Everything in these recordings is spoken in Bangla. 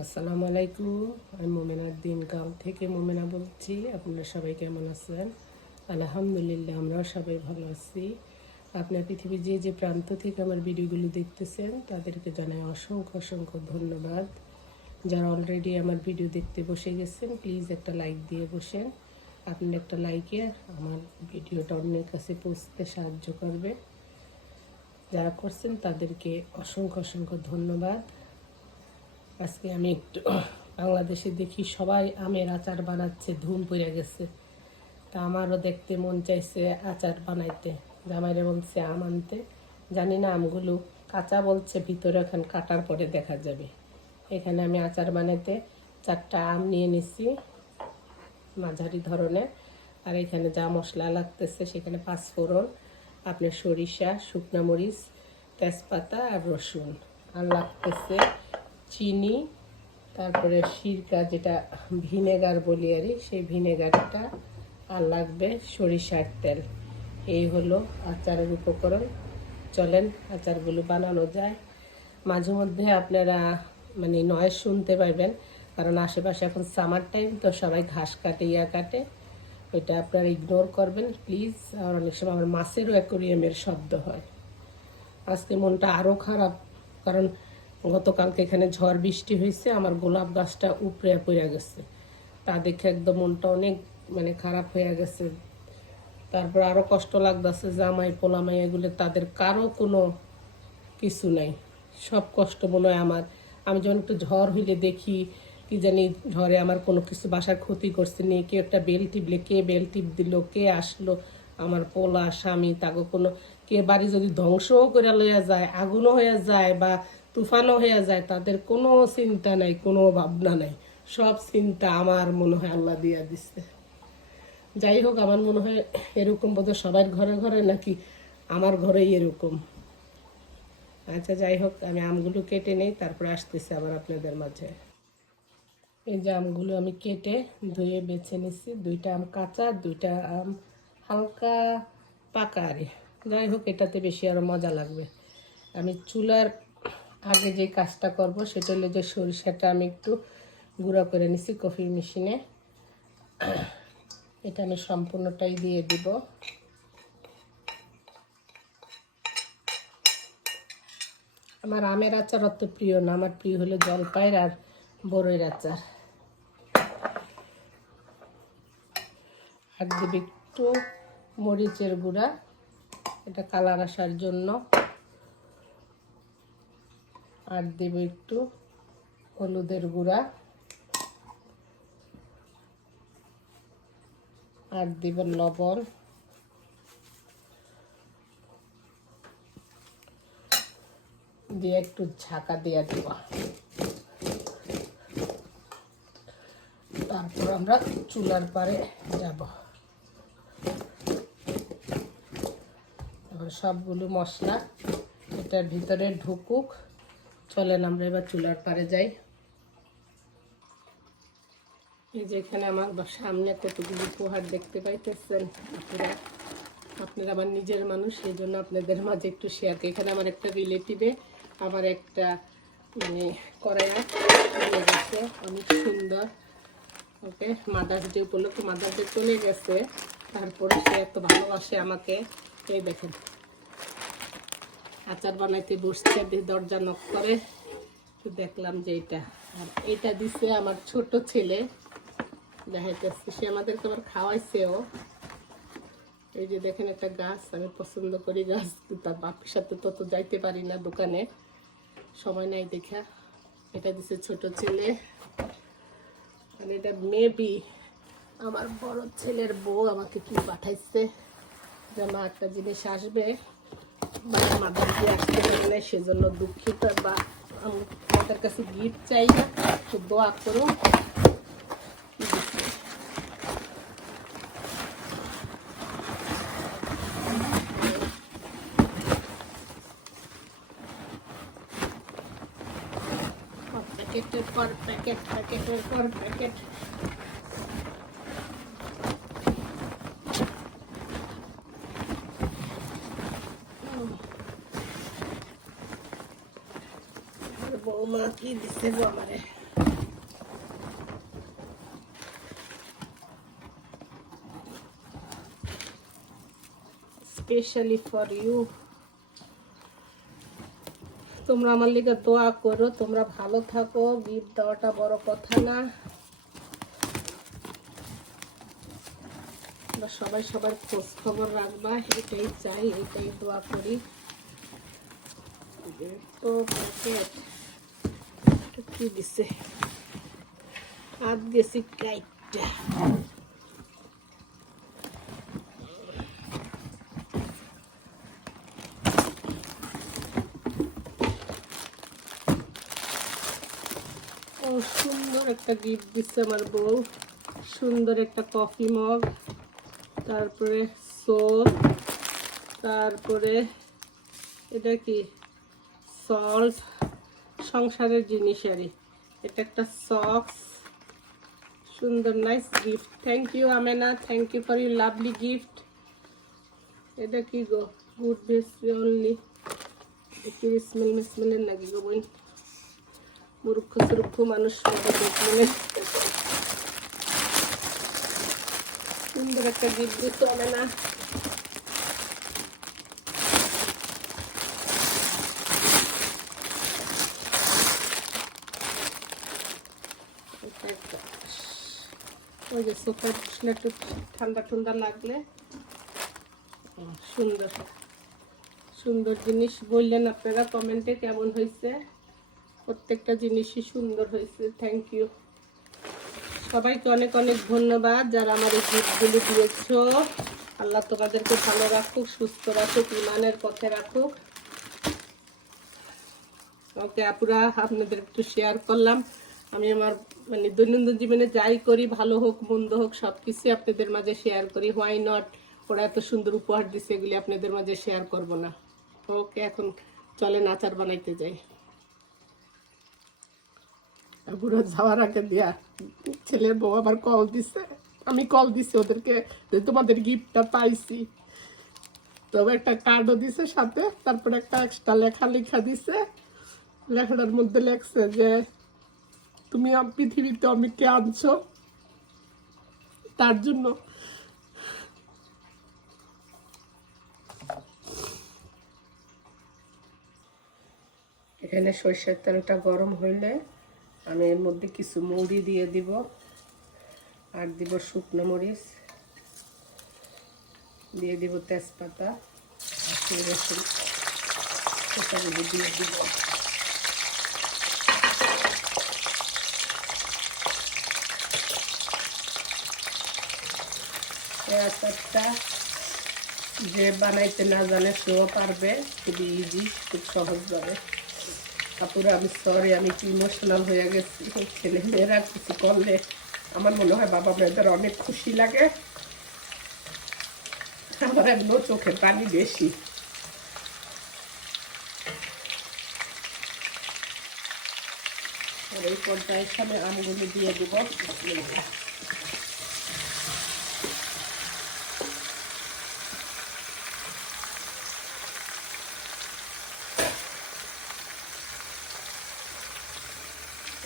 আসসালামু আলাইকুম, আমি মোমেনার দিন গাঁও থেকে মোমেনা বলছি। আপনারা সবাই কেমন আছেন? আলহামদুলিল্লাহ, আমরাও সবাই ভালো আছি। আপনার পৃথিবীর যে যে প্রান্ত থেকে আমার ভিডিওগুলো দেখতেছেন, তাদেরকে জানাই অসংখ্য অসংখ্য ধন্যবাদ। যারা অলরেডি আমার ভিডিও দেখতে বসে গেছেন প্লিজ একটা লাইক দিয়ে বসেন। আপনার একটা লাইকে আমার ভিডিওটা অন্যের কাছে পৌঁছতে সাহায্য করবে। যারা করছেন, তাদেরকে অসংখ্য অসংখ্য ধন্যবাদ। আজকে আমি একটু বাংলাদেশে দেখি সবাই আমের আচার বানাচ্ছে, ধুম পড়ে গেছে। তা আমারও দেখতে মন চাইছে আচার বানাইতে। জামাইরে বলছে, আম আনতে। জানি না আমগুলো কাঁচা বলছে, ভিতরে এখন কাটার পরে দেখা যাবে। এখানে আমি আচার বানাইতে চারটা আম নিয়ে নিছি, মাঝারি ধরনের। আর এখানে যা মশলা লাগতেছে, সেখানে পাঁচফোড়ন আপনার সরিষা, শুকনা মরিচ, তেজপাতা আর রসুন। আর লাগতেছে চিনি, তারপরে সিরকা যেটা ভিনেগার বলি আর সেই ভিনেগারটা আর লাগবে সরিষার তেল। এই হলো আচারের উপকরণ। চলেন আচারগুলো বানানো যায়। মাঝে মধ্যে আপনারা মানে নয়েজ শুনতে পাইবেন কারণ আশেপাশে এখন সামার টাইম তো সবাই ঘাস কাটে, ইয়া কাটে। ওইটা আপনারা ইগনোর করবেন। প্লিজ আর অনেক সময় আমার মাছেরও অ্যাকোরিয়ামের শব্দ হয়। আজকে মনটা আরও খারাপ, কারণ গতকালকে এখানে ঝড় বৃষ্টি হয়েছে, আমার গোলাপ গাছটা উপড়ে পড়ে গেছে। তা দেখে একদম মনটা অনেক মানে খারাপ হয়ে গেছে। তারপর আরও কষ্ট লাগতেছে, জামাই পোলামাই এগুলো তাদের কারও কোনো কিছু নাই। সব কষ্ট মনে হয় আমার। আমি যখন একটু ঝড় হইলে দেখি, কি জানি ঝড়ে আমার কোনো কিছু বাসার ক্ষতি করছে নি, কেউ একটা বেল টিপলে, কে বেল টিপ দিল, কে আসলো, আমার পোলা, স্বামী তাকে কোনো, কে বাড়ি যদি ধ্বংসও করে লইয়া যায়, আগুনও হয়ে যায় বা তুফানও হয়ে যায়, তাদের কোনো চিন্তা নাই, কোনো ভাবনা নাই। সব চিন্তা আমার মনে হয় আল্লাহ দিয়া দিচ্ছে যাই হোক, আমার মনে হয় এরকম বোধহয় সবার ঘরে ঘরে নাকি আমার ঘরেই এরকম। আচ্ছা যাই হোক, আমি আমগুলো কেটে নেই, তারপরে আসতেছি আবার আপনাদের মাঝে। এই যে আমগুলো আমি কেটে ধুয়ে বেছে নিচ্ছি দুইটা আম কাঁচা, দুইটা আম হালকা পাকা আরে। যাই হোক, এটাতে বেশি আরও মজা লাগবে। আমি চুলার আগে যে কাজটা করব সেটা হলো যে সরিষাটা আমি একটু গুঁড়া করে নিছি কফি মেশিনে। এটা আমি সম্পূর্ণটাই দিয়ে দিব। আমার আমের আচার অত প্রিয় না, আমার প্রিয় হলো জলপাইয়ের আর বড়ইয়ের আচার। আর দেবে একটু মরিচের গুঁড়া, এটা কালার আসার জন্য। আর দেব একটু হলুদের গুঁড়া। আর দেব লবণ। দিয়ে একটু ঝাঁকা দিয়ে দেব। তারপর আমরা চুলার পারে যাব। সবগুলো মশলা এটার ভিতরে ঢুকুক। চলেন আমরা এবার চুলার পারে যাই। এই যে এখানে আমার সামনে কতগুলো উপহার দেখতে পাইতেছেন আপনারা। আপনারা আমার নিজের মানুষ, সেই জন্য আপনাদের মাঝে একটু শেয়ার করি। এখানে আমার একটা রিলেটিভে আমার একটা মানে করায়া গেছে। অনেক সুন্দর। ওকে মাদার্স ডে উপলক্ষে মাদার্স ডে চলে গেছে। তারপরে সে এত ভালোবাসে আমাকে। এই দেখেন। আচার বানাইতে বসছে দরজা নক করে। দেখলাম যে এটা। আর এটা দিছে আমার ছোট ছেলে। দেখাইতেছে সে আমাদেরকে আবার খাওয়াইছেও। এই যে দেখেন একটা গাছ, আমি পছন্দ করি গাছ তার বাপের সাথে তত যাইতে পারি না দোকানে। সময় নাই দেখা। এটা দিছে ছোট ছেলে। আর এটা মেবি আমার বড় ছেলের বউ আমাকে কি পাঠাইছে? যে মা একটা জিনিস আসবে। বা মাদার দিয়ে আসতে পারে না সেজন্য দুঃখিত বা আম- আমাদের কাছে গিফট চাই না তো দোয়া করো কি দিছে? প্যাকেটের পর প্যাকেট প্যাকেটের বৌমা কি দিছে গো আমারে? স্পেশালি ফর ইউ তোমরা আমার লিগে দোয়া করো, তোমরা ভালো থাকো বিপ দেওয়াটা বড় কথা না। তোমরা সবাই সবার খোঁজ খবর রাখবা, এটাই চাই, এটাই দোয়া করি। কি দিছে? হাত গেছি কাইটটা। সুন্দর একটা গিফট দিচ্ছে আমার বউ। সুন্দর একটা কফি মগ। তারপরে সোপ তারপরে এটা কি? সল্ট সংসারের জিনিস আরই এটা একটা সক্স সুন্দর nice gift thank you Amena thank you for you lovely gift এটা কি গো? গুড বেস অনলি স্মেল স্মেলের নাকি গো বোন মূর্খ সুরক্ষ মানুষ সুন্দর একটা গিফট দিতে না ওই একটু ঠান্ডা ঠান্ডা লাগলে, সুন্দর সুন্দর জিনিস বললেন আপনারা কমেন্টে কেমন হয়েছে? প্রত্যেকটা জিনিসই সুন্দর হয়েছে থ্যাংক ইউ সবাইকে অনেক অনেক ধন্যবাদ যারা আমার এই গিফটগুলি দিয়েছ। আল্লাহ তোমাদেরকে ভালো রাখুক, সুস্থ রাখুক ইমানের পথে রাখুক। ওকে, আপুরা, আপনাদের একটু শেয়ার করলাম। আমি আমার মানে দৈনন্দিন জীবনে যাই করি, ভালো হোক, মন্দ হোক সব কিছুই আপনাদের মাঝে শেয়ার করি। হোয়াই নট ওরা এত সুন্দর উপহার দিচ্ছে এগুলি আপনাদের মাঝে শেয়ার করব না। ওকে, এখন চলেন আচার বানাইতে যাই। বুড়ো যাওয়ার আগে দিয়া ছেলের বউ আবার কল দিছে। আমি কল দিছি ওদেরকে তোমাদের গিফটটা পাইছি। তবে একটা কার্ডও দিছে সাথে, তারপরে একটা এক্সট্রা লেখা লেখা দিছে। লেখাটার মধ্যে লেখছে যে, তুমি পৃথিবীতে অমিককে আনছো। তার জন্য এখানে সর্ষের তেলটা গরম হইলে আমি এর মধ্যে কিছু মুড়ি দিয়ে দিব আর দিব শুকনো মরিচ। দিয়ে দিব তেজপাতা আর রসুন। দিয়ে দিব। যে বানাইতে না জানে সেও পারবে, খুবই ইজি খুব সহজভাবে। কাপুরে আমি সরি আমি কি ইমোশনাল হয়ে গেছি। ছেলে মেয়েরা কিছু করলে আমার মনে হয় বাবা মেয়েদের অনেক খুশি লাগে। আমার এমন চোখে পানি বেশি। এই পর্যায়ে এখানে আমগুলো দিয়ে দিব।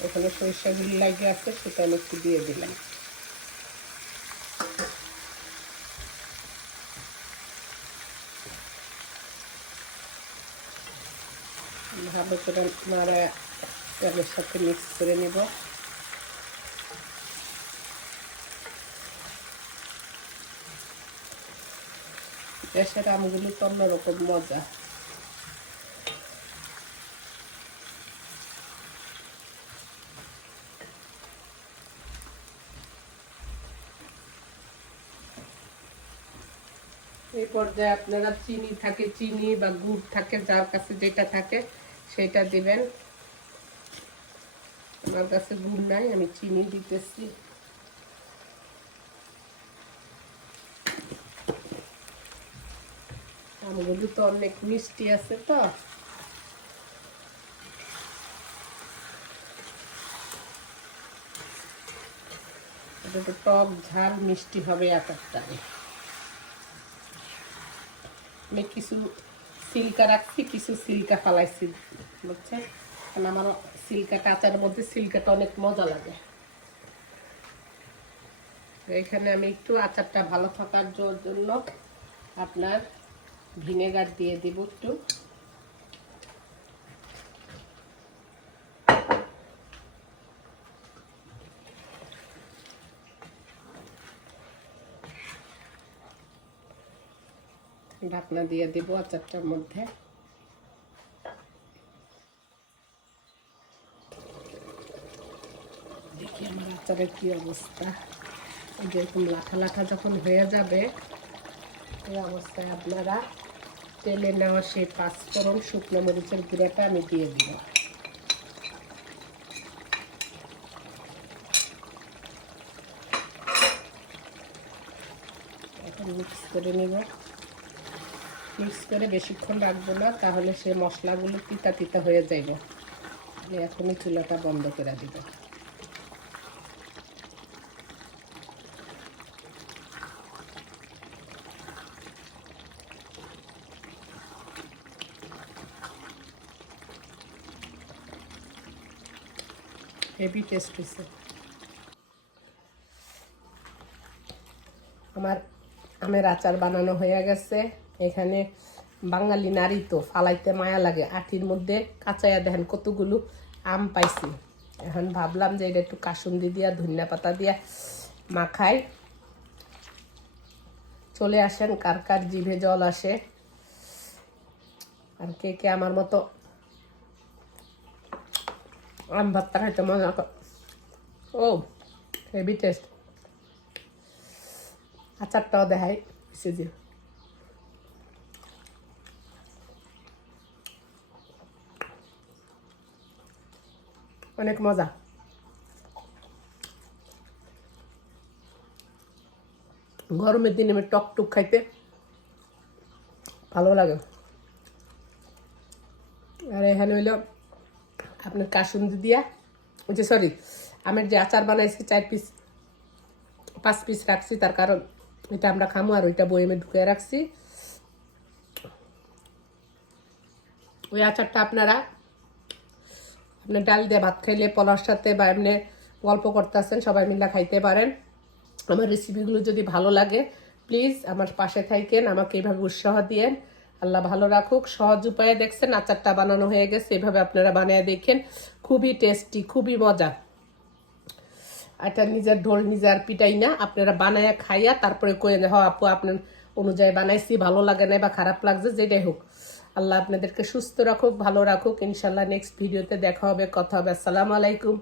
ওখানে সরিষা গুলি লাগিয়ে আছে, সেটা আমি একটু দিয়ে দিলাম। ভালো করে নাড়া তেলের সাথে মিক্স করে নেব। দেশের আমগুলি তো অন্যরকম মজা। পর্যায়ে আপনারা চিনি থাকে, চিনি বা গুড় থাকে, যার কাছে যেটা থাকে সেটা দিবেন। আমার কাছে গুড় নাই, আমি চিনি দিতেছি। আমগুলো তো অনেক মিষ্টি আছে তো। টক ঝাল মিষ্টি হবে এক একটাই আমি কিছু সিল্কা রাখছি, কিছু সিল্কা ফালাইছি, বুঝছে? কারণ আমার সিল্কাটা আচারের মধ্যে সিল্কাটা অনেক মজা লাগে। এখানে আমি একটু আচারটা ভালো থাকার জন্য আপনার ভিনেগার দিয়ে দিব একটু। ঢাকনা দিয়ে দিব আচারটার মধ্যে। দেখি আমার আচারের কি অবস্থা। যেরকম লাঠা লাঠা যখন হয়ে যাবে এই অবস্থায় আপনারা তেলে নেওয়া সেই পাঁচফোড়ন শুকনো মরিচের গুঁড়োটা আমি দিয়ে দিব। এখন মিক্স করে নেব। মিক্স করে বেশিক্ষণ রাখব না, তাহলে সে মশলাগুলো তিতা তিতা হয়ে যাইব। আমি এখনই চুলাটা বন্ধ করে দিব। হেভি টেস্ট হয়েছে আমার আমের আচার বানানো হয়ে গেছে। এখানে বাঙালি নারী তো ফালাইতে মায়া লাগে। আটির মধ্যে কাঁচাইয়া দেখেন কতগুলো আম পাইছি। এখন ভাবলাম যে এটা একটু কাসুন্দি দিয়া, ধনিয়া পাতা দিয়া মাখাই। চলে আসেন, কার কার জিভে জল আসে। আর কে কে আমার মতো আম ভাতটা খাইতে মজা ও, হেভি টেস্ট আচারটাও দেখাই যে অনেক মজা। গরমের দিনে আমি টক টুক খাইতে ভালো লাগে। আর এখানে হইল আপনার কাসুন্দি দিয়া, ওই যে সরি আমের যে আচার বানাইছি চার পিস পাঁচ পিস রাখছি, তার কারণ এটা আমরা খামো আর ওইটা বয়েমে ঢুকে রাখছি। ওই আচারটা আপনারা আপনার ডাল দিয়ে ভাত খাইলে, পলার সাথে বা এমনি গল্প করতেছেন, সবাই মিলে খাইতে পারেন। আমার রেসিপিগুলো যদি ভালো লাগে প্লিজ আমার পাশে থাকেন আমাকে এইভাবে উৎসাহ দিয়েন। আল্লাহ ভালো রাখুক। সহজ উপায়ে দেখছেন, আচারটা বানানো হয়ে গেছে, এভাবে আপনারা বানিয়ে দেখেন। খুবই টেস্টি খুবই মজা এটা নিজের ঢোল নিজের পিটাই না, আপনারা বানায়া খাইয়া তারপরে কয়ে হ আপু, আপনার অনুযায়ী বানাইছি, ভালো লাগে না বা খারাপ লাগছে, যেটাই হোক। আল্লাহ আপনাদেরকে সুস্থ রাখুক, ভালো রাখুক। ইনশাল্লাহ নেক্সট ভিডিওতে দেখা হবে, কথা হবে। আসসালামু আলাইকুম।